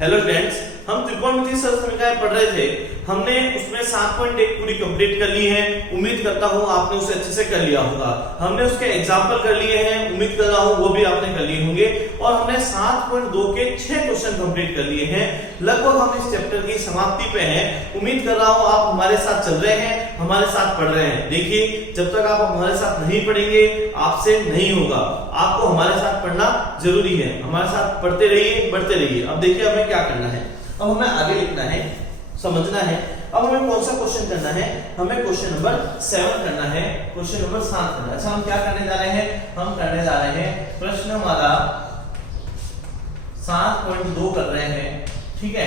Hello friends, हम त्रिकोणमितीय सरलसमीकरण पढ़ रहे थे। हमने उसमें 7.1 पूरी कंप्लीट कर ली है। उम्मीद करता हूं आपने उसे अच्छे से कर लिया होगा। हमने उसके एग्जाम्पल कर लिए हैं, उम्मीद कर रहा हूं वो भी आपने कर लिए होंगे। और हमने 7.2 के 6 क्वेश्चन कंप्लीट कर लिए हैं। लगभग हम इस चैप्टर की समाप्ति पे हैं। उम्मीद कर रहा हूं आप हमारे साथ चल रहे हैं, हमारे साथ पढ़ रहे हैं। देखिए, जब तक आप हमारे साथ नहीं पढ़ेंगे आपसे नहीं होगा। आपको हमारे साथ पढ़ना जरूरी है। हमारे साथ पढ़ते रहिए, बढ़ते रहिए। अब देखिए हमें क्या करना है। अब हमें आगे लिखना है, समझना है। अब हमें कौन सा क्वेश्चन करना है? हमें क्वेश्चन नंबर 7 करना है, क्वेश्चन नंबर 7 करना है। अच्छा, हम क्या करने जा रहे हैं? हम करने जा रहे हैं प्रश्न हमारा 7.2 कर रहे हैं। ठीक है,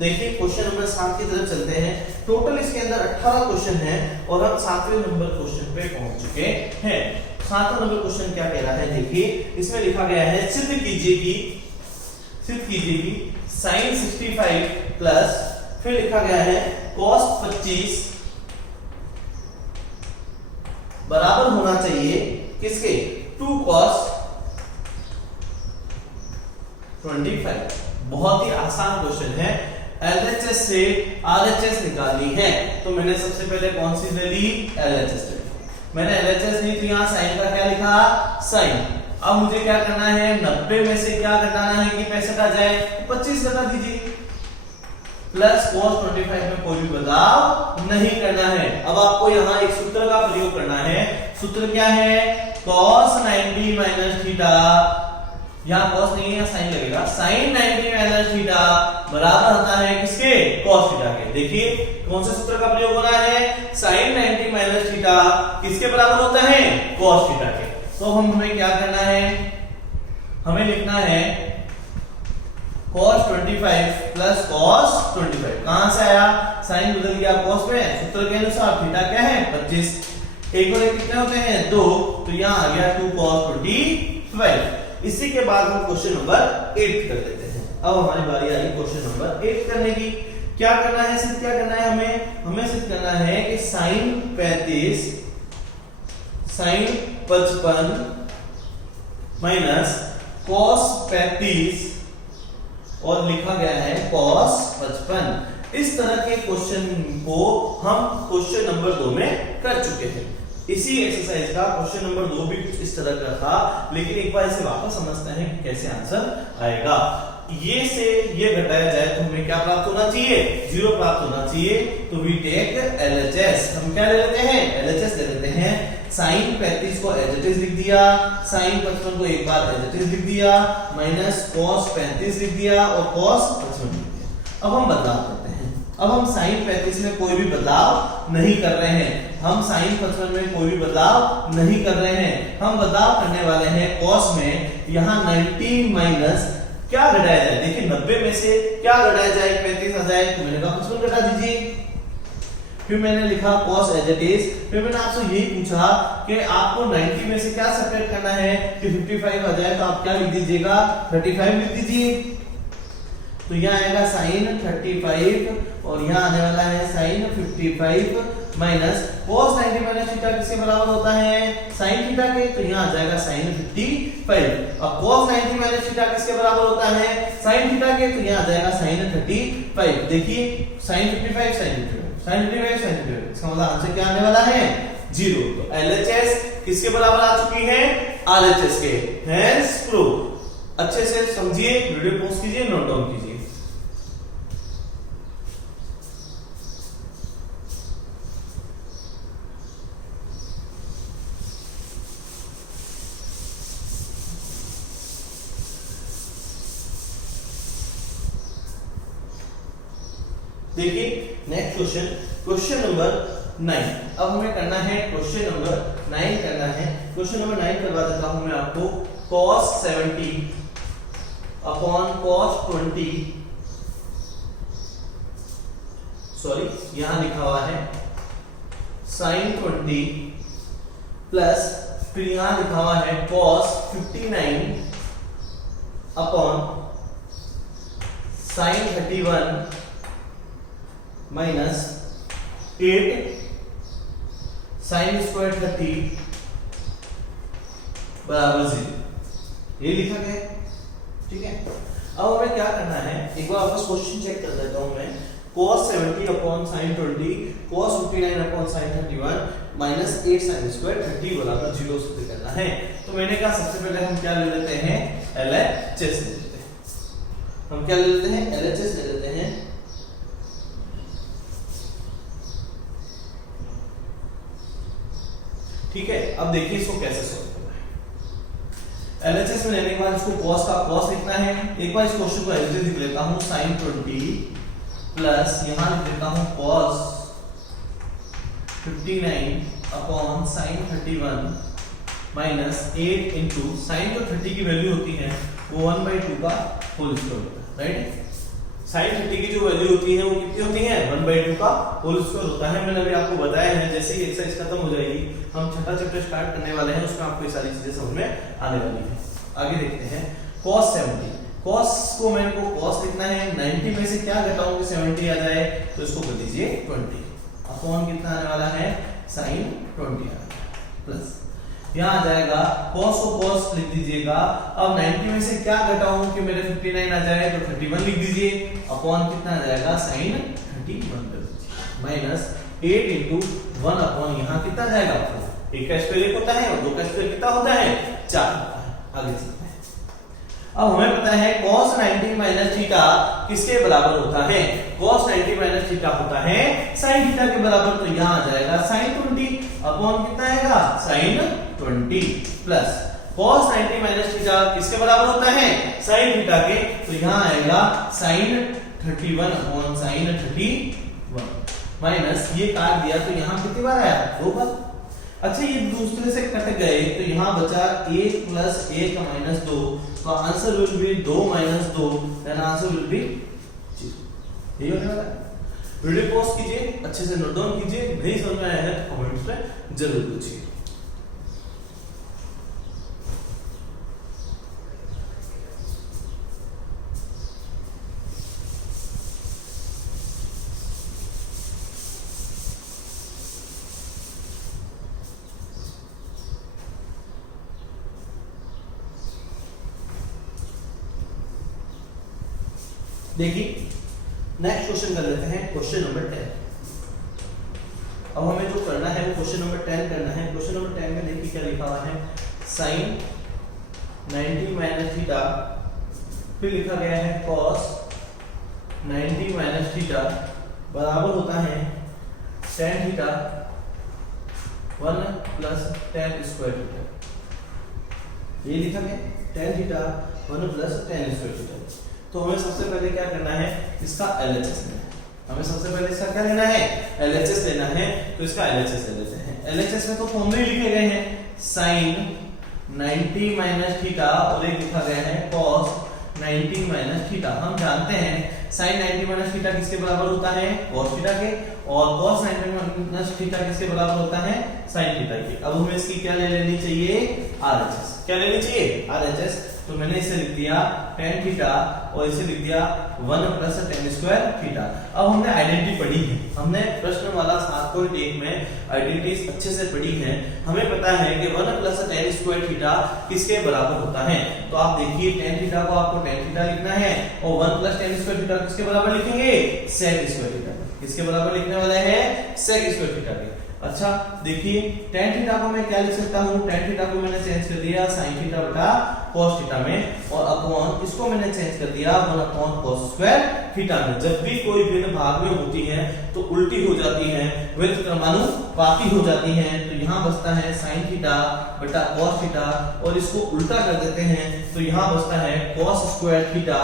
देखिए क्वेश्चन नंबर 7 की तरफ चलते हैं। टोटल इसके अंदर 18 क्वेश्चन है और हम 7वें नंबर क्वेश्चन पे पहुंच चुके हैं। 7वां नंबर क्वेश्चन क्या कह रहा है? देखिए, इसमें लिखा गया है सिद्ध कीजिए कि sin 65 प्लस फिर लिखा गया है cos 25 बराबर होना चाहिए किसके? 2 cos 25। बहुत ही आसान क्वेश्चन है। LHS से RHS निकालनी है तो मैंने सबसे पहले कौन सी ले ली? LHS ले ली। मैंने LHS ली तो यहाँ साइन का क्या लिखा? साइन। अब मुझे क्या करना है? 90 में से क्या घटाना है कि पैसे का जाए? 25 घटा दीजिए। प्लस cos 25 में कोई भी बदलाव नहीं करना है। अब आपको यहाँ एक सूत्र का प्रयोग करना है। सूत्र क्या है? cos 90 माइनस थीटा, यहाँ cos नहीं है, यहाँ साइन लगेगा। sin 90 माइनस थीटा बराबर होता है किसके? cos थीटा के। देखिए कौन से सूत्र का प्रयोग हो रहा है? sin 90 माइनस थीटा किसके बराबर होता है? cos थीटा के। तो हमें क्या करना है? हमें लिखना है cos 25 प्लस cos 25। कहां से आया? साइन बदल गया cos में। सूत्र के अनुसार थीटा क्या है? 25। एक और एक कितने होते हैं? 2। तो यहां आ गया 2 cos 25। इसी के बाद हम क्वेश्चन नंबर 8 कर लेते हैं। अब हमारी बारी आई क्वेश्चन नंबर 8 करने की। क्या करना है? सिद्ध क्या करना है हमें सिद्ध करना है कि sin 55 माइनस cos 35 और लिखा गया है cos 55। इस तरह के क्वेश्चन को हम क्वेश्चन नंबर 2 में कर चुके हैं। इसी एक्सरसाइज का क्वेश्चन नंबर 2 भी कुछ इस तरह का था, लेकिन एक बार इसे वापस समझते हैं कि कैसे आंसर आएगा। ये से ये घटाया जाए तो हमें क्या प्राप्त होना चाहिए? 0 प्राप्त होना चाहिए। तो वी टेक LHS। हम क्या ले लेते हैं? LHS ले लेते हैं। sin 35 को एज इट इज लिख दिया, sin 55 को एक बार एज इट इज लिख दिया, माइनस cos 35 लिख दिया और cos 55 लिख दिया। अब हम बदलाव करते हैं। अब हम sin 35 में कोई भी बदलाव नहीं कर रहे हैं। हम sin 55 में कोई भी बदलाव नहीं कर रहे हैं। हम बदलाव करने वाले हैं cos में। यहाँ 90 माइनस क्या घटाया जाए? देखिए 90 में से क्या घटाया जाए? 35 आ जाए तो मैंने कहा 55 घटा दीजिए। फिर मैंने लिखा cos एज इट इज। फिर मैंने आपसे यही पूछा कि आपको 90 में से क्या सेपरेट करना है कि 55 आ जाए, तो आप क्या लिख दीजिएगा? 35 लिख दीजिए। तो यहाँ आएगा sin 35 और यहाँ आने वाला है sin 55 minus cos 90 minus theta किसके बराबर होता है? sin थीटा के। तो यहाँ आ जाएगा sin 55। अब cos 90 माइनस थीटा किसके बराबर होता है? sin थीटा के। तो यहाँ आ जाएगा sin 35। देखिए sin 55 sin 55 इसका मतलब आंसर क्या आने वाला है? 0। तो LHS किसके बराबर आ चुकी है? RHS के। Hence prove. अच्छे से समझिए, वीडियो पॉज कीजिए, नोट डाउन कीजिए। देखिए नेक्स्ट क्वेश्चन, क्वेश्चन नंबर 9। अब हमें करना है क्वेश्चन नंबर 9 करना है। क्वेश्चन नंबर 9 करवा देता हूं मैं आपको। cos 70 अपॉन cos 20, सॉरी यहां लिखा हुआ है sin 20 प्लस फिर यहां लिखा हुआ है cos 59 upon sin 31 minus 8 sin square 30 बराबर 0। ये लिखा गया, ठीक है। अब हमें क्या करना है, एक बार वापस क्वेश्चन चेक कर लेता हूं मैं। cos 70 upon sin 20 cos 59 upon sin 31 minus 8 sin square 30 बराबर 0 सिद्ध करना है। तो मैंने कहा सबसे पहले हम क्या ले लेते हैं, LHS ले लेते हैं। हम क्या ले लेते हैं, LHS ले लेते हैं। ठीक है, अब देखिए इसको कैसे सॉल्व करना है। LHS में लेने के बाद इसको cos का cos लिखना है। एक बार इस क्वेश्चन को ऐसे लिख लेता हूं, sin 20 प्लस यहां लिख देता हूं cos 59 upon sin 31 minus 8 into sine जो 30 की वैल्यू होती है वो 1/2 का होल स्क्वायर होता है, राइट। साइन 30 की जो वैल्यू होती है वो कितनी होती है, 1/2 का होल स्क्वायर होता है। मैंने अभी आपको बताया है, जैसे ही एक्सरसाइज खत्म हो जाएगी हम छठा चैप्टर स्टार्ट करने वाले हैं, उसमें आपको ये सारी चीजें समझ में आने वाली है। आगे देखते हैं cos 70। cos को मैंने को cos लिखना है, 90 में से क्या घटाऊं कि 70 आ जाए, तो इसको कर दीजिए 20 अपॉन कितना आने वाला है, sin 20 प्लस यहाँ आ जाएगा cos को cos लिख दीजिएगा। अब 90 में से क्या घटाऊं कि मेरे 59 आ जाए, तो 31 लिख दीजिए अपॉन कितना आ जाएगा, sin 31 कर दीजिए माइनस 8 इंटू 1 अपॉन यहाँ कितना आ जाएगा, 4। एक का स्क्वायर 1 होता है और दो का स्क्वायर कितना होता है, 4 होता है। आगे चलते हैं। अब हमें पता है cos 90 माइनस थीटा किसके बराबर होता है, cos 90 माइनस थीटा होता है sin थीटा के बराबर। तो यहाँ आ जाएगा sin 20 अपॉन कितना आएगा, sin 20 plus cos 90 minus theta किसके बराबर होता है, sin थीटा के। तो यहाँ आएगा sin 31 अपॉन sin 31 माइनस ये काट दिया तो यहाँ कितनी बार आया, 2 बार। अच्छा ये दूसरे से कट गए तो यहाँ बचा 1 प्लस 1 माइनस 2, तो answer will be 2 minus 2, then answer will be 0। यही होने वाला है। वीडियो पॉज कीजिए, अच्छे से नोट डाउन कीजिए, नहीं समझ में आया है तो कमेंट्स में जरूर पूछिए। देखिए नेक्स्ट क्वेश्चन कर लेते हैं, क्वेश्चन नंबर 10। अब हमें जो करना है वो क्वेश्चन नंबर 10 करना है। क्वेश्चन नंबर 10 में देखिए क्या लिखा हुआ है, sin 90 माइनस थीटा, फिर लिखा गया है cos 90 माइनस थीटा बराबर होता है tan theta 1 plus tan square theta. ये लिखा गया tan theta 1 plus tan square theta. तो हमें सबसे पहले क्या करना है, इसका LHS लेना है। हमें सबसे पहले इसका क्या लेना है, LHS लेना है। तो इसका LHS ले लेते हैं। LHS में तो फॉर्मूले लिखे गए हैं, sin 90 माइनस थीटा और एक लिखा गया है cos 90 माइनस थीटा। हम जानते हैं sin 90 माइनस थीटा किसके बराबर होता है, cos थीटा के, और cos 90 माइनस थीटा किसके बराबर होता है, sin थीटा के। अब हमें इसकी क्या ले लेनी चाहिए, RHS। क्या लेनी चाहिए, RHS। तो मैंने इसे लिख दिया tan थीटा और इसे लिख दिया 1 प्लस tan स्क्वायर थीटा। अब हमने आइडेंटिटी पढ़ी है, हमने प्रश्न वाला 7.1 में आइडेंटिटीज अच्छे से पढ़ी है। हमें पता है कि 1 प्लस tan स्क्वायर थीटा किसके बराबर होता है। तो आप देखिए tan थीटा को आपको tan थीटा लिखना है और 1 प्लस tan स्क्वायर थीटा किसके बराबर लिखेंगे, sec स्क्वायर थीटा। किसके बराबर लिखने वाले हैं, sec स्क्वायर थीटा के। अच्छा देखिए tan थीटा को मैं क्या लिख सकता हूँ, tan थीटा को मैंने चेंज कर दिया sin थीटा बटा cos थीटा में, और अपॉन इसको मैंने चेंज कर दिया 1 अपॉन cos स्क्वायर थीटा में। जब भी कोई भिन्न भाग में होती है तो उल्टी हो जाती है, व्युत्क्रमानुपाती हो जाती है। तो यहाँ बचता है sin थीटा बटा cos थीटा, और इसको उल्टा कर देते हैं तो यहाँ बचता है cos square theta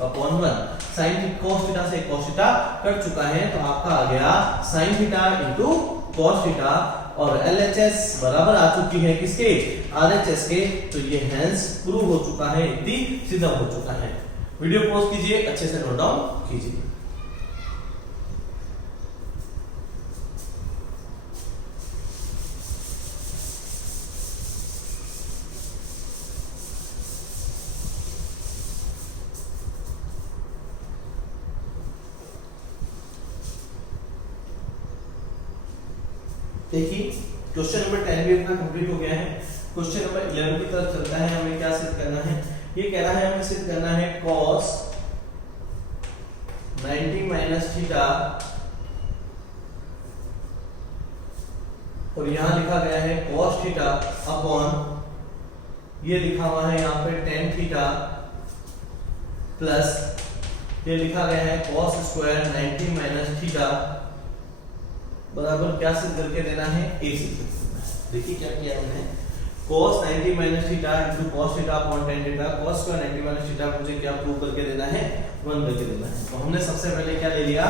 upon 1। sin cos theta से cos थीटा कट चुका है, तो आपका आ गया sin theta into cos theta, और LHS बराबर आ चुकी है किसके, RHS के। तो ये हेंस प्रूव हो चुका है, इतनी सिद्ध हो चुका है। वीडियो पॉज कीजिए, अच्छे से नोट डाउन कीजिए। देखिए क्वेश्चन नंबर 10 भी अपना कंप्लीट हो गया है। क्वेश्चन नंबर 11 की तरफ चलता है। हमें क्या सिद्ध करना है, ये कह रहा है हमें सिद्ध करना है cos 90 माइनस थीटा, और यहां लिखा गया है cos थीटा अपॉन, ये लिखा हुआ है यहाँ पे tan थीटा, प्लस ये लिखा गया है cos स्क्वायर 90 माइनस थीटा बराबर क्या सिद्ध करके देना है, a सिद्ध करके देना है। देखिए क्या किया हमने, cos 90 minus theta into cos theta upon tan theta, cos square 90 minus theta मुझे क्या प्रूव करके देना है, 1 करके देना है। तो हमने सबसे पहले क्या ले लिया,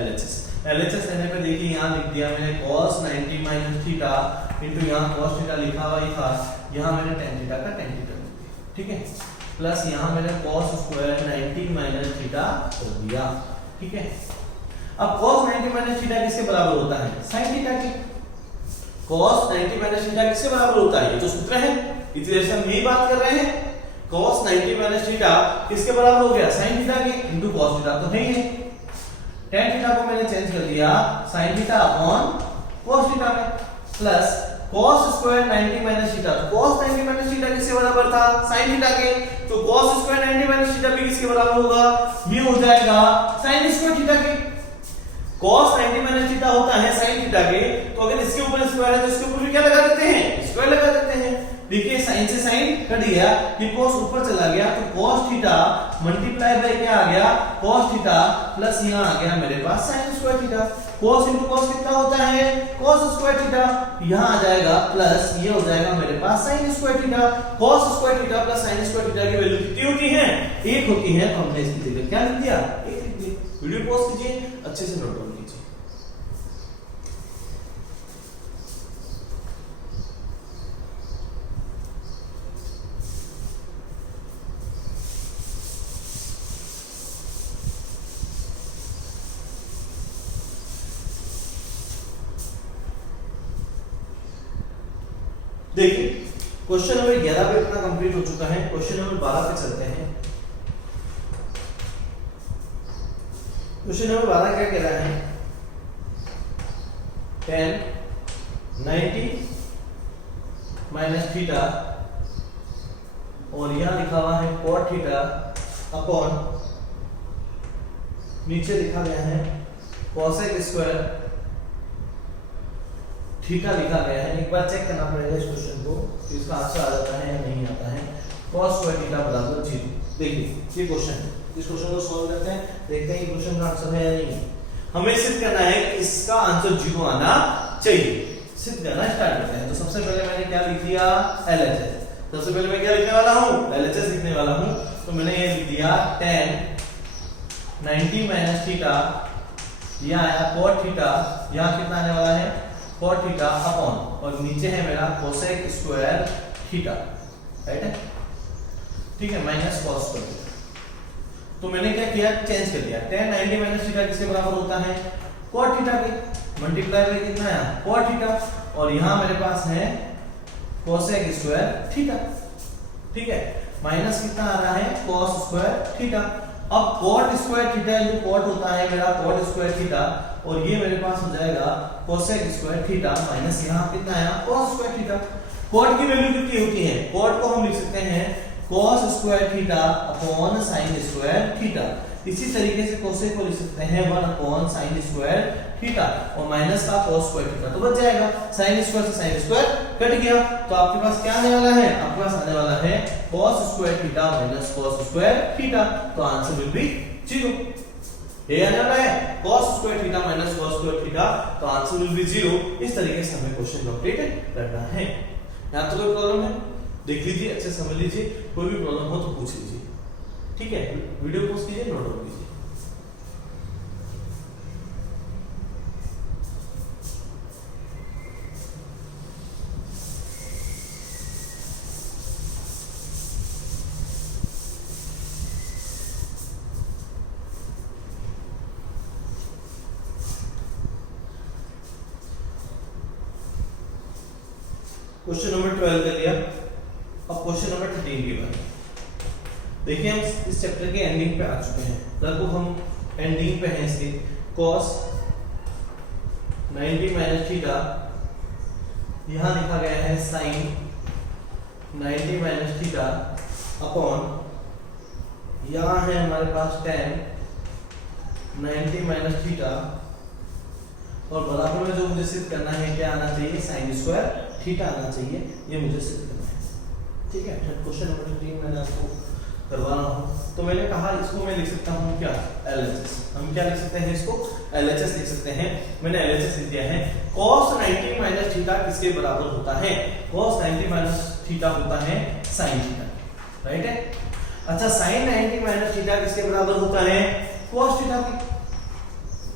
LHS। LHS लेने पे देखिए यहाँ लिख दिया मैंने cos 90 माइनस थीटा इनटू यहाँ cos थीटा लिखा हुआ ही था, यहाँ मैंने tan थीटा का tan थीटा कर दिया, ठीक है, प्लस यहाँ मैंने cos स्क्वायर 90 माइनस थीटा कर दिया, ठीक है। अब cos 90 माइनस थीटा किसके बराबर होता है, sin थीटा के। cos 90 माइनस थीटा किसके बराबर होता है, ये तो सूत्र है, इतनी देर से हम यही बात कर रहे हैं। cos 90 माइनस थीटा किसके बराबर हो गया, sin थीटा के इनटू cos थीटा तो है ही है। tan थीटा को मैंने चेंज कर दिया sin theta upon cos theta में, plus cos square 90 minus theta, तो cos 90 माइनस थीटा किसके बराबर था, sin थीटा के, तो cos स्क्वायर 90 माइनस थीटा भी किसके बराबर होगा, ये हो जाएगा sin स्क्वायर थीटा के। cos 90 माइनस थीटा होता है sin थीटा के, तो अगर इसके ऊपर स्क्वायर है तो इसके ऊपर भी क्या लगा देते हैं, स्क्वायर लगा देते हैं। देखिए sin से sin कट गया, ये cos ऊपर चला गया, तो cos थीटा मल्टीप्लाई बाय क्या आ गया, cos थीटा, प्लस यहाँ आ गया मेरे पास sin square theta. cos into cos कितना होता है, cos स्क्वायर थीटा, यहाँ आ जाएगा प्लस ये हो जाएगा मेरे पास sin square theta. cos square theta plus sin square theta की वैल्यू कितनी होती है, 1 होती है, तो हमने इसकी जगह क्या लिख दिया, 1 लिख दिया। वीडियो पॉज कीजिए, अच्छे से नोट डाउन कीजिए। देखिए क्वेश्चन नंबर 11 पे अपना कंप्लीट हो चुका है, क्वेश्चन नंबर 12 पे चलते हैं। क्वेश्चन नंबर 12 क्या कह रहा है, tan 90 माइनस थीटा, और यहां लिखा हुआ है cot थीटा अपॉन, नीचे लिखा गया है cosec स्क्वायर थीटा लिखा गया है। एक बार चेक करना पड़ेगा इस क्वेश्चन को, तो इसका आंसर आ जाता है या नहीं आता है। cos स्क्वायर थीटा बराबर 0। देखिए ये क्वेश्चन है, इस क्वेश्चन को सॉल्व करते हैं, देखते हैं कि क्वेश्चन का आंसर है या नहीं। हमें सिद्ध करना है कि इसका आंसर 0 आना चाहिए। सिद्ध करना स्टार्ट करते हैं। तो सबसे पहले मैंने क्या लिख दिया, LHS। सबसे पहले मैं क्या लिखने वाला हूं, LHS लिखने वाला हूं। तो मैंने ये लिख दिया tan 90 माइनस थीटा, यह आया cot थीटा, यहां कितना आने वाला है cot थीटा अपॉन, और नीचे है मेरा cosec स्क्वायर थीटा, राइट है, ठीक है, माइनस cos स्क्वायर। तो मैंने क्या किया, चेंज कर दिया, tan 90 माइनस थीटा किसके बराबर होता है, cot थीटा के, मल्टीप्लाई बाय कितना आया cot थीटा, और यहां मेरे पास है cosec स्क्वायर थीटा, ठीक है, माइनस कितना आ रहा है cos स्क्वायर थीटा। अब cot स्क्वायर थीटा जो cot होता है मेरा cot स्क्वायर थीटा, और ये मेरे पास हो जाएगा cosec स्क्वायर थीटा, माइनस यहाँ कितना आया cos स्क्वायर थीटा। cot की वैल्यू कितनी होती है, cot को हम लिख सकते हैं cos square theta upon sin square theta. इसी तरीके से cosec को लिख सकते हैं 1 अपॉन sin स्क्वायर थीटा, और माइनस का cos स्क्वायर थीटा, तो बच जाएगा sin स्क्वायर से sin स्क्वायर कट गया। तो आपके पास क्या आने वाला है, आपके पास आने वाला है cos square theta minus cos square theta, तो आंसर विल बी 0। ये आने वाला है cos square theta minus cos square theta, तो आंसर विल बी 0। इस तरीके से हमें क्वेश्चन कंप्लीट करना है। यहां तो कोई प्रॉब्लम है, देख लीजिए, अच्छे समझ लीजिए, कोई भी प्रॉब्लम हो तो पूछ लीजिए, ठीक है। वीडियो पॉज कीजिए, नोट डाउन कीजिए। क्वेश्चन नंबर 12 कर लिया। अब क्वेश्चन नंबर 13 की बात। देखिए हम इस चैप्टर के एंडिंग पे आ चुके हैं, लगभग हम एंडिंग पे हैं इसके। cos 90 माइनस थीटा, यहां लिखा गया है sin 90 माइनस थीटा अपॉन यहाँ है हमारे पास tan 90 माइनस थीटा और बराबर में जो मुझे सिद्ध करना है क्या आना चाहिए, साइन स्क्वायर थीटा आना चाहिए, ये मुझे सिद्ध करना है। ठीक है, क्वेश्चन नंबर 15 मैंने आपको करवा रहा हूँ। तो मैंने कहा इसको मैं लिख सकता हूँ क्या, LHS। हम क्या लिख सकते हैं, इसको LHS लिख सकते हैं। मैंने LHS लिख दिया है। cos 90 माइनस थीटा किसके बराबर होता है, cos 90 माइनस थीटा होता है sin थीटा, राइट है। अच्छा, sin 90 माइनस थीटा किसके बराबर होता है, cos थीटा के,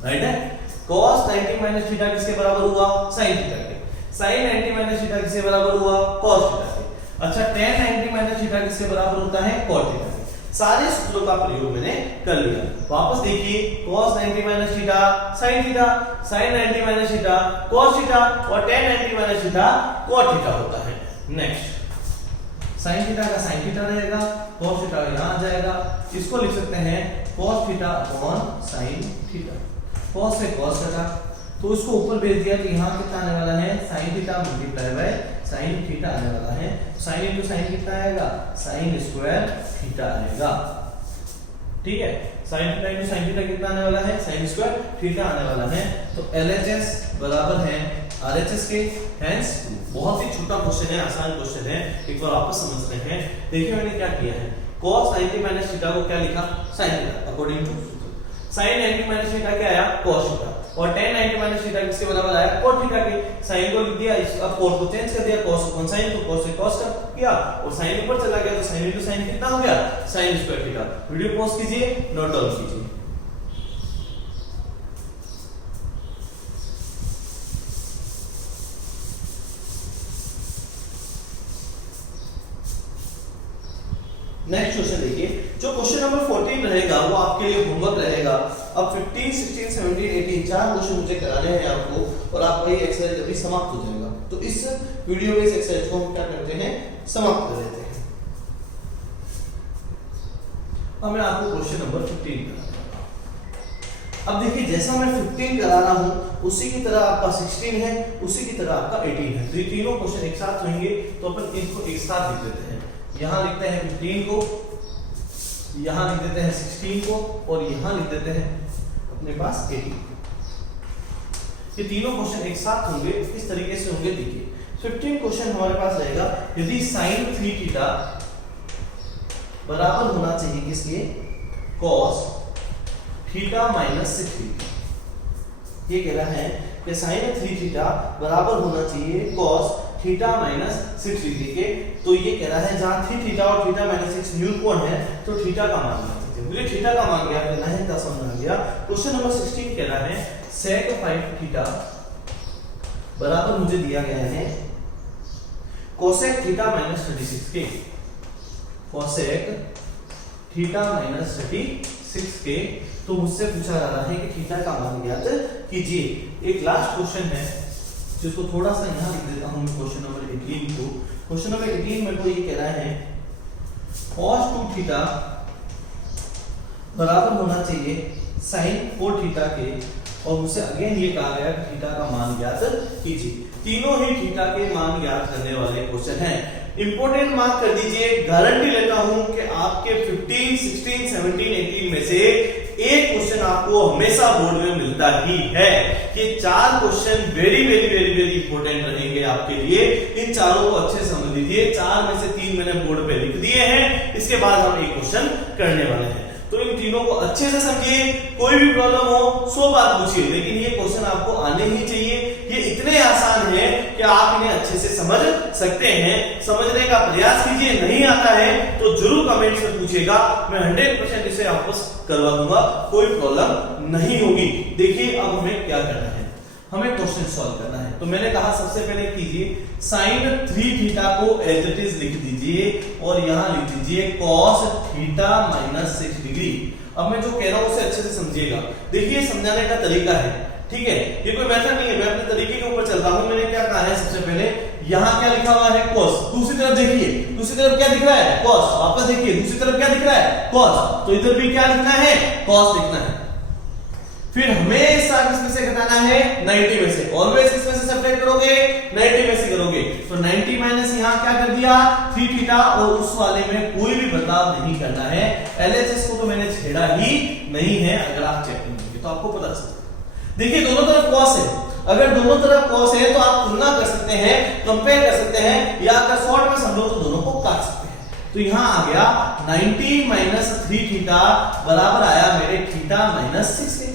राइट है। cos 90 माइनस थीटा किसके बराबर हुआ, sin थीटा के। sin 90 माइनस थीटा किसके बराबर हुआ, cos थीटा के। अच्छा, tan 90 माइनस थीटा किसके बराबर होता है, cot थीटा के। सारे सूत्रों का प्रयोग मैंने कर लिया। वापस देखिए, cos 90 minus theta sin theta, sin 90 minus theta cos theta और tan 90 minus theta cot theta होता है। नेक्स्ट, sin थीटा का sin थीटा रहेगा, cos थीटा यहां आ जाएगा। इसको लिख सकते हैं cos theta upon sin theta. cos से cos कटा तो इसको ऊपर भेज दिया, तो यहाँ कितना आने वाला है, sin theta multiply by sin theta आने वाला है। sin इनटू sin कितना आएगा, sin स्क्वायर थीटा आएगा। ठीक है, sin theta into sin theta कितना आने वाला है, sin स्क्वायर थीटा आने वाला है। तो LHS बराबर है RHS के। हेंस बहुत ही छोटा क्वेश्चन है, आसान क्वेश्चन है, एक बार वापस समझते हैं। देखिए मैंने क्या किया है, cos 90 माइनस थीटा को क्या लिखा, sin theta according to sin 90 minus theta क्या आया, cos थीटा और tan 90 माइनस थीटा किसके बराबर आया, cot थीटा के। sin को लिख दिया, अब cos को चेंज कर दिया, cos अपॉन sin, तो cos से cos कर किया और sin ऊपर चला गया, तो sin इनटू sin कितना हो गया, sin square theta. Video pause कीजिए, नोट डाउन कीजिए। नेक्स्ट क्वेश्चन देखिए, जो क्वेश्चन नंबर 14 रहेगा वो आपके लिए होमवर्क रहेगा। अब 15, 16, 17, 18 चार क्वेश्चन मुझे कराने हैं आपको और आपका ये एक्सरसाइज अभी समाप्त हो जाएगा। तो इस वीडियो में इस एक्सरसाइज को हम क्या करते हैं, समाप्त कर देते हैं। अब मैं आपको क्वेश्चन नंबर 15 कराऊंगा। अब देखिए, जैसा मैं 15 करा रहा हूं उसी की तरह आपका 16 है, उसी की तरह आपका 18 है। तो ये तीनों क्वेश्चन एक साथ होंगे, तो अपन इनको एक साथ लिख देते हैं। यहां लिखते हैं 15 को, यहां लिख देते हैं 16 को और यहां लिख देते हैं अपने पास 18 को। ये तीनों क्वेश्चन एक साथ होंगे, इस तरीके से होंगे। देखिए 15 क्वेश्चन हमारे पास रहेगा, यदि sin 3 थीटा बराबर होना चाहिए किसके, cos थीटा माइनस 6 थीटा। ये कह रहा है कि sin 3 थीटा बराबर होना चाहिए cos थीटा माइनस 6 डिग्री के। तो ये कह रहा है जहां थीटा और थीटा माइनस 6 न्यून कोण है, तो थीटा का मान निकालना है। मुझे थीटा का मान ज्ञात करना है, तो समझ आ गया। क्वेश्चन नंबर 16 कह रहा है sec 5 थीटा बराबर मुझे दिया गया है cosec थीटा माइनस 36 के। cosec थीटा माइनस 36 के। तो मुझसे पूछा जा रहा है कि थीटा का मान ज्ञात कीजिए। एक लास्ट क्वेश्चन है जिसको थोड़ा सा यहां लिख देता हूं, क्वेश्चन नंबर 18 को। क्वेश्चन नंबर 18 में तो ये कह रहा है cos 2 थीटा बराबर होना चाहिए sin 4 थीटा के और मुझसे अगेन ये कहा गया कि थीटा का मान ज्ञात कीजिए। तीनों ही थीटा के मान ज्ञात करने वाले क्वेश्चन हैं। इंपोर्टेंट मार्क कर दीजिए, गारंटी लेता हूं कि आपके 15, 16, 17, 18 में से एक क्वेश्चन आपको हमेशा बोर्ड में मिलता ही है। ये चार question very very very very important रहेंगे आपके लिए। इन चारों को अच्छे समझ लीजिए। 4 में से 3 मैंने बोर्ड पे लिख दिए हैं, इसके बाद हम एक क्वेश्चन करने वाले हैं। तो इन तीनों को अच्छे से समझिए, कोई भी प्रॉब्लम हो 100 बार पूछिए, लेकिन ये क्वेश्चन आपको आने ही चाहिए। ये इतने आसान है कि आप इन्हें अच्छे से समझ सकते हैं। समझने का प्रयास कीजिए, नहीं आता है तो जरूर कमेंट्स में पूछिएगा, मैं 100% इसे आपको करवा दूंगा, कोई प्रॉब्लम नहीं होगी। देखिए अब हमें क्या करना है, हमें क्वेश्चन सॉल्व करना है। तो मैंने कहा सबसे पहले कीजिए sin 3 थीटा को एज इट इज लिख दीजिए और यहां लिख दीजिए cos थीटा माइनस 6 डिग्री। अब मैं जो कह रहा हूं उसे अच्छे से समझिएगा। देखिए समझाने का तरीका है, ठीक है, ये कोई मेथड नहीं है, मैं अपने तरीके के ऊपर चल रहा हूं। मैंने क्या कहा है, सबसे पहले यहां क्या लिखा हुआ है cos, दूसरी तरफ देखिए, दूसरी तरफ क्या दिख रहा है cos, वापस देखिए दूसरी तरफ क्या दिख रहा है cos, तो इधर भी क्या लिखना है cos लिखना है। फिर हमेशा किसमें से घटाना है 90 में से, ऑलवेज किसमें से सब्ट्रैक्ट करोगे 90 में से करोगे। तो 90 माइनस यहाँ क्या कर दिया 3 थीटा, और उस वाले में कोई भी बदलाव नहीं करना है। एलएचएस को तो मैंने छेड़ा ही नहीं है, अगर आप चेक करेंगे तो आपको पता चलेगा। देखिए दोनों तरफ कॉस है, अगर दोनों तरफ कॉस है तो आप तुलना कर सकते हैं, कंपेयर कर सकते हैं, या अगर शॉर्ट में समझो तो दोनों को काट सकते हैं। तो यहां आ गया 90 माइनस 3 थीटा बराबर आया मेरे थीटा माइनस 6 के।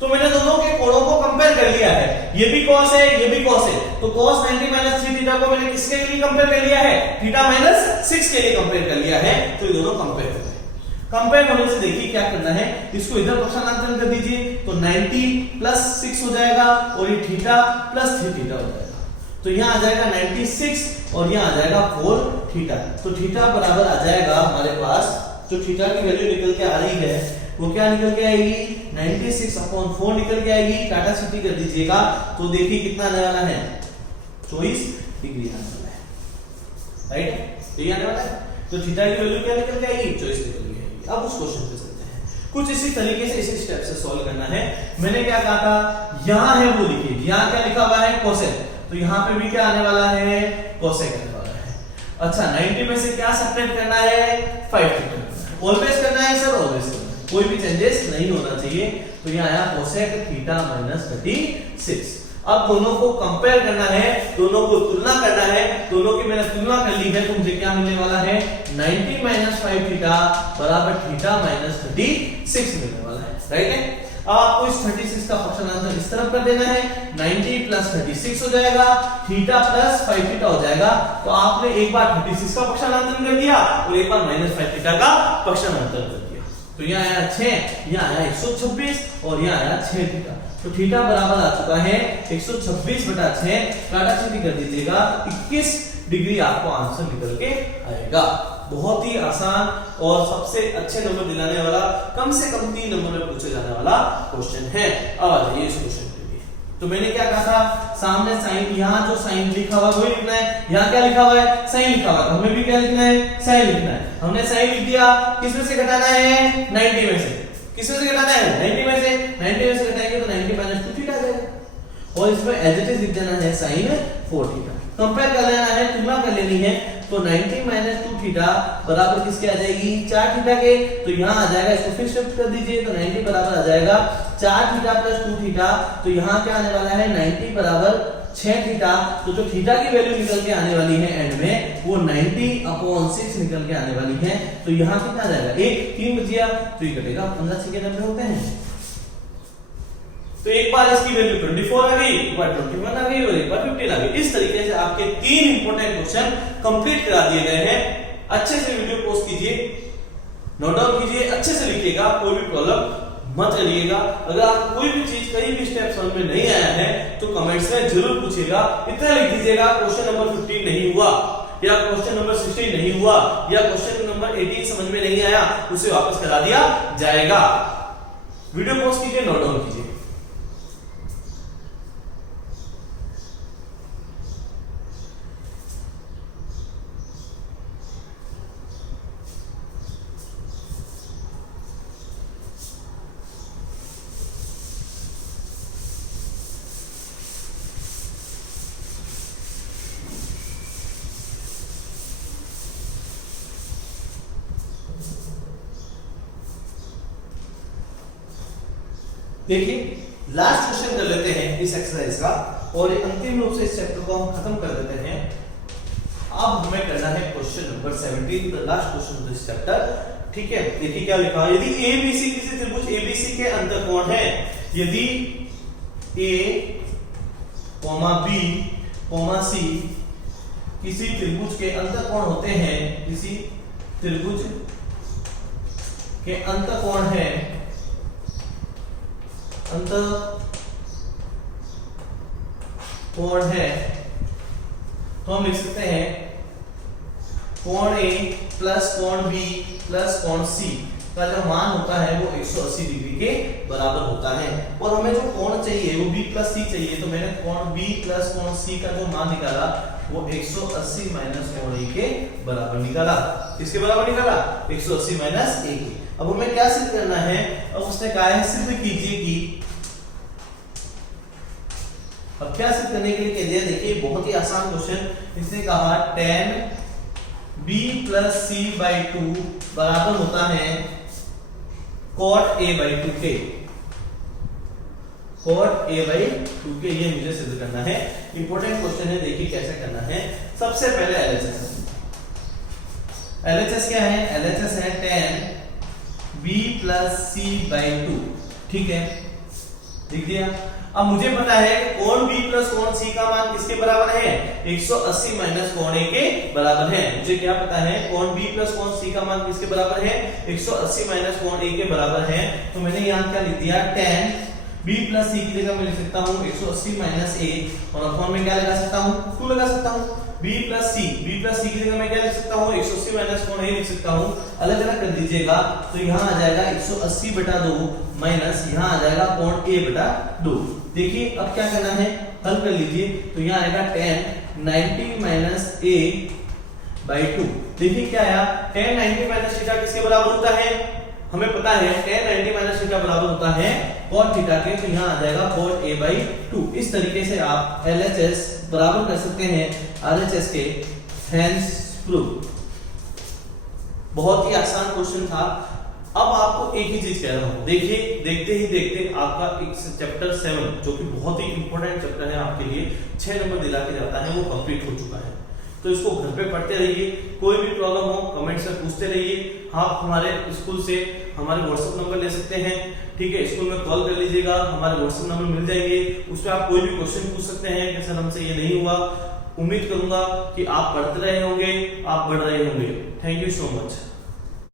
तो मैंने दोनों के कोणों को कंपेयर कर लिया है, ये भी cos है ये भी cos है, तो cos 90 माइनस 3 थीटा को मैंने किसके लिए कंपेयर कर लिया है थीटा माइनस 6 के लिए कंपेयर कर लिया है। तो ये दोनों कंपेयर कर कंपेयर होने से देखिए क्या करना है, इसको इधर पक्षांतरण कर दीजिए तो 90 प्लस 6 हो जाएगा और ये थीटा प्लस 3 थीटा हो जाएगा। तो यहाँ आ जाएगा 96 और यहाँ आ जाएगा 4 थीटा। तो थीटा बराबर आ जाएगा हमारे पास, जो थीटा की वैल्यू निकल के आ रही है वो क्या निकल के आएगी 96/4 निकल के आएगी। काटा छुट्टी कर दीजिएगा तो देखिए कितना आने वाला है 24 डिग्री आने वाला है, राइट ये आने वाला है। तो थीटा की वैल्यू क्या निकल के आएगी 24 निकल के आएगी। अब उस क्वेश्चन पे चलते हैं, कुछ इसी तरीके से इसी स्टेप से सॉल्व करना है। मैंने क्या कहा था, यहाँ है वो लिखिए, यहाँ क्या लिखा हुआ है कोसेक, तो यहाँ पे भी क्या आने वाला है कोसेक आने वाला है। अच्छा 90 में से क्या सब्ट्रैक्ट करना है 5 थीटा, ऑलवेज करना है सर, ऑलवेज करना है, कोई भी चेंजेस नहीं होना चाहिए। तो यहाँ आया कोसेक थीटा माइनस 36। अब दोनों को कंपेयर करना है, दोनों को तुलना करना है, दोनों की मैंने तुलना कर ली है तो मुझे क्या मिलने वाला है 90 माइनस 5 थीटा बराबर थीटा माइनस 36 मिलने वाला है, राइट है। अब आपको इस 36 का पक्षांतर इस तरफ कर देना है, 90 प्लस 36 हो जाएगा, थीटा प्लस 5 थीटा हो जाएगा। तो आपने एक बार 36 का पक्षांतर कर दिया और एक बार माइनस 5 थीटा का पक्षांतर कर दिया। तो यहाँ आया 6, यहाँ आया 126 और यहाँ आया 6 थीटा। तो थीटा बराबर आ चुका है 126/6, काटा छुट्टी कर दीजिएगा 21 डिग्री आपको आंसर निकल के आएगा। बहुत ही आसान और सबसे अच्छे नंबर दिलाने वाला, कम से कम 3 नंबर में पूछे जाने वाला क्वेश्चन है। अब आ जाइए इस क्वेश्चन के लिए। तो मैंने क्या कहा था, सामने साइन, यहाँ जो साइन लिखा हुआ है वही लिखना है, यहाँ क्या लिखा हुआ है साइन लिखा हुआ है, हमें भी क्या लिखना है साइन लिखना है। हमने साइन लिख दिया, किसमें से घटाना है 90 में से, किसमें से घटाना है 90 में से, 90 में से घटाएंगे तो 90 माइनस 2 थीटा आ जाएगा और इसमें एज इट इज लिख देना है sin 4 थीटा। कंपेयर कर लेना है, तुलना कर लेनी है। तो 90 माइनस 2 थीटा बराबर किसके आ जाएगी 4 थीटा के। तो यहाँ आ जाएगा, इसको फिर शिफ्ट कर दीजिए तो 90 बराबर आ जाएगा 4 थीटा प्लस 2 थीटा। तो यहाँ क्या आने वाला है 90 बराबर 6 थीटा। तो जो थीटा की वैल्यू निकल के आने वाली है एंड में वो 90/6 निकल के आने वाली है। तो यहाँ कितना आ जाएगा 1 3 बचिया, तो ये कटेगा 15 सेकंड में होते हैं। तो एक बार इसकी वैल्यू 24 आ गई, एक बार 21 आ गई और एक बार 15 आ गई। इस तरीके से आपके 3 इंपॉर्टेंट क्वेश्चन कंप्लीट करा दिए गए हैं। अच्छे से वीडियो पॉज कीजिए, नोट डाउन कीजिए, अच्छे से लिखिएगा, कोई भी प्रॉब्लम मत करिएगा। अगर आपको कोई भी चीज कहीं भी स्टेप समझ में नहीं आया है तो कमेंट्स में जरूर पूछिएगा। इतना लिख दीजिएगा क्वेश्चन नंबर 15 नहीं हुआ, या क्वेश्चन नंबर 16 नहीं हुआ, या क्वेश्चन नंबर 18 समझ में नहीं आया, उसे वापस करा दिया जाएगा। वीडियो पॉज कीजिए, नोट डाउन कीजिए। देखिए लास्ट क्वेश्चन कर लेते हैं इस एक्सरसाइज का और अंतिम रूप से इस चैप्टर को हम खत्म कर देते हैं। अब हमें करना है question number 17, the last question of this chapter. ठीक है, देखिए क्या लिखा है, यदि एबीसी किसी त्रिभुज एबीसी के अंतःकोण है, यदि ए बी सी किसी त्रिभुज के अंतःकोण होते हैं, किसी त्रिभुज के अंतःकोण है, कोण है, तो हम लिख सकते हैं कोण ए प्लस कोण बी प्लस कोण सी का जो मान होता है वो 180 डिग्री के बराबर होता है। और हमें जो कोण चाहिए वो b प्लस सी चाहिए, तो मैंने कोण b प्लस कोण सी का जो मान निकाला वो 180 माइनस कोण ए के बराबर निकाला। किसके बराबर निकाला 180 माइनस ए के। अब हमें क्या सिद्ध करना है, अब उसने कहा है सिद्ध कीजिए कि अब क्या सिद्ध करने के लिए कह दिया, देखिए बहुत ही आसान क्वेश्चन, इसने कहा tan b plus c by 2 बराबर होता है cot a बाई 2 के, cot a बाई 2 के, ये मुझे सिद्ध करना है। इंपॉर्टेंट क्वेश्चन है, देखिए कैसे करना है। सबसे पहले LHS क्या है, LHS है tan b plus c by 2, ठीक है, लिख दिया। अब मुझे पता है कोण b प्लस कोण c का मान किसके बराबर है, 180 माइनस कोण a के बराबर है। मुझे क्या पता है, कोण b प्लस कोण c का मान किसके बराबर है, 180 माइनस कोण a के बराबर है। तो मैंने यहाँ क्या लिख दिया, tan b प्लस c की जगह मैं लिख सकता हूँ 180 माइनस a, और अपॉन में क्या लगा सकता हूँ, 2 लगा सकता हूँ। b प्लस c की जगह मैं क्या लिख सकता हूँ, 180 माइनस कोण a लिख सकता हूँ। अलग अलग कर दीजिएगा तो यहाँ आ जाएगा 180 बटा 2 माइनस यहाँ आ जाएगा कोण a बटा 2। देखिए अब क्या करना है, हल कर लीजिए, तो यहाँ आएगा tan 90 माइनस a बाई 2। देखिए क्या आया, tan 90 माइनस थीटा किसके बराबर होता है, हमें पता है tan 90 माइनस थीटा बराबर होता है cot थीटा के, तो यहाँ आ जाएगा cot a बाई 2। इस तरीके से आप LHS बराबर कर सकते हैं RHS के, हैंस प्रूफ। बहुत ही आसान क्वेश्चन था। अब आपको एक ही चीज कह रहा हूं, देखिए देखते ही देखते आपका एक चैप्टर 7 जो कि बहुत ही इंपॉर्टेंट चैप्टर है आपके लिए, 6 नंबर दिला के जाता है, वो कंप्लीट हो चुका है। तो इसको घर पे पढ़ते रहिए, कोई भी प्रॉब्लम हो कमेंट्स में पूछते रहिए। आप हमारे स्कूल से हमारे व्हाट्सएप नंबर ले सकते हैं, ठीक है, स्कूल में कॉल कर लीजिएगा, हमारे व्हाट्सएप नंबर मिल जाएंगे, उसपे आप कोई भी क्वेश्चन पूछ सकते हैं कि सर हमसे ये नहीं हुआ। उम्मीद करूंगा कि आप पढ़ते रहे होंगे, आप बढ़ रहे होंगे। Thank you so much.